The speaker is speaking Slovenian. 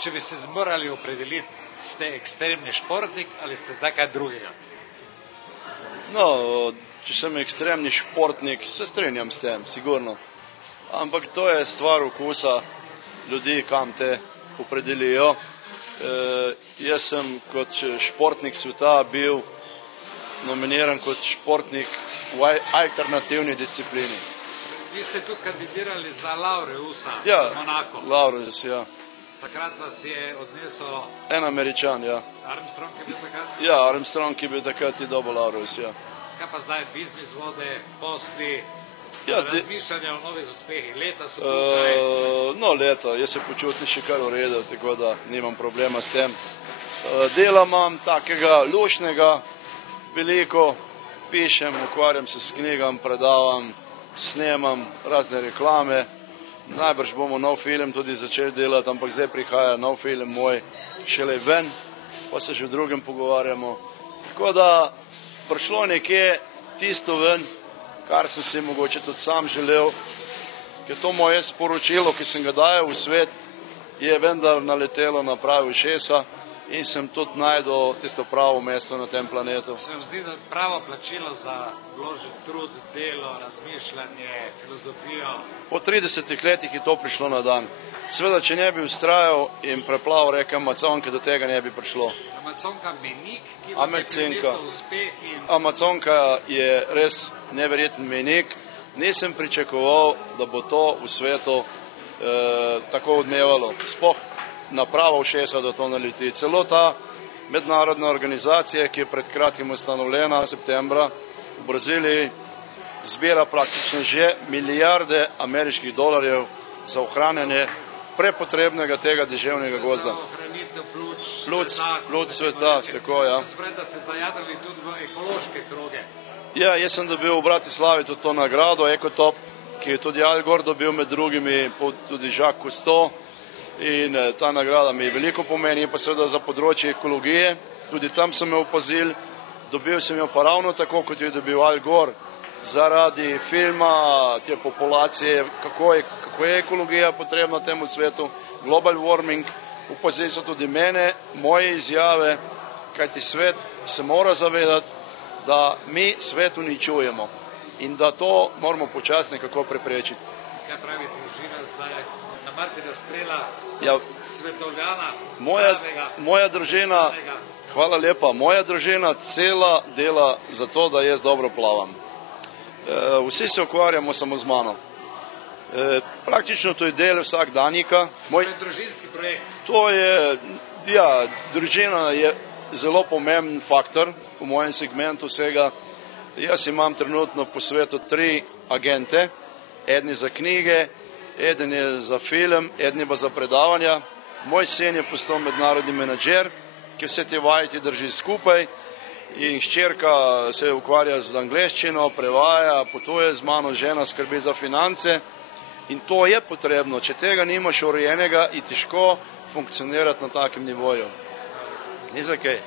Če bi se morali opredeliti, ste ekstremni športnik ali ste zdaj kaj drugega? No, če sem ekstremni športnik, se strinjam s tem, sigurno. Ampak to je stvar okusa ljudi, kam te opredelijo. Jaz sem kot športnik sveta bil nominiran kot športnik v alternativni disciplini. Vi ste tudi kandidirali za Laureusa v Monaku. Laureus, ja. Takrat vas je odnesel en Američan, ja. Armstrong je bil takrat? Ja, Armstrong je bil takrat in dobil Laureus, ja. Kaj pa zdaj biznis vode, posli, razmišljanja o novih uspehih, leta so tukaj? No, leta, jaz se počutim še kar v redu, tako da nimam problema s tem. Dela imam takega lušnega, veliko, pišem, ukvarjam se s knjigam, predavam, snemam razne reklame. Najbrž bomo nov film tudi začeli delati, ampak zdaj prihaja nov film moj šele ven, pa se že v drugem pogovarjamo. Tako da prišlo nekje tisto ven, kar sem si mogoče tudi sam želel, ker to moje sporočilo, ki sem ga dajal v svet, je vendar naletelo na pravi ušesa in sem tudi najdel tisto pravo mesto na tem planetu. Se vam zdi, da pravo plačilo za vložen trud, delo, razmišljanje, filozofijo? Po 30 letih je to prišlo na dan. Seveda, če ne bi ustrajal in preplaval reke Amazonke, do tega ne bi prišlo. Amazonka menik, ki vam je prinesel uspeh in... Amazonka je res neverjeten menik. Nisem pričakoval, da bo to v svetu tako odmevalo. Sploh na pravo ušesa, da to naleti. Celo ta mednarodna organizacija, ki je pred kratkim ustanovljena septembra v Braziliji, zbira praktično že milijarde ameriških dolarjev za ohranjanje prepotrebnega tega deževnega gozda. Za ohranitev pljuč sveta, tako, ja. Spred, da se zajadrali tudi v ekološke kroge. Ja, jaz sem dobil v Bratislavi tudi to nagrado, Ekotop, ki je tudi Al Gore dobil, med drugimi tudi Jacques Cousteau. In ta nagrada mi veliko pomeni, pa seveda za področje ekologije. Tudi tam sem jo opazil, dobil sem jo pa ravno tako, kot je dobil Al Gore, zaradi filma, te populacije, kako je ekologija potrebna temu svetu, global warming. Opazili so tudi mene, moje izjave, kajti svet se mora zavedati, da mi svet uničujemo in da to moramo počasno nekako preprečiti. Kaj pravi družina zdaj na Martina Strela, svetovljana, moja družina, hvala lepa, moja družina cela dela za to, da jaz dobro plavam. Vsi se ukvarjamo samo z mano. Praktično to je del vsakdanjika. To je družinski projekt. To je, ja, družina je zelo pomemben faktor v mojem segmentu vsega. Jaz imam trenutno po svetu 3 agente, eden za knjige, eden je za film, eden je pa za predavanja. Moj sin je postal mednarodni menadžer, ki vse te vajeti drži skupaj in hčerka se ukvarja z angleščino, prevaja, potuje z mano, žena skrbi za finance in to je potrebno. Če tega nimaš urejenega, je težko funkcionirati na takem nivoju. Ni za kaj.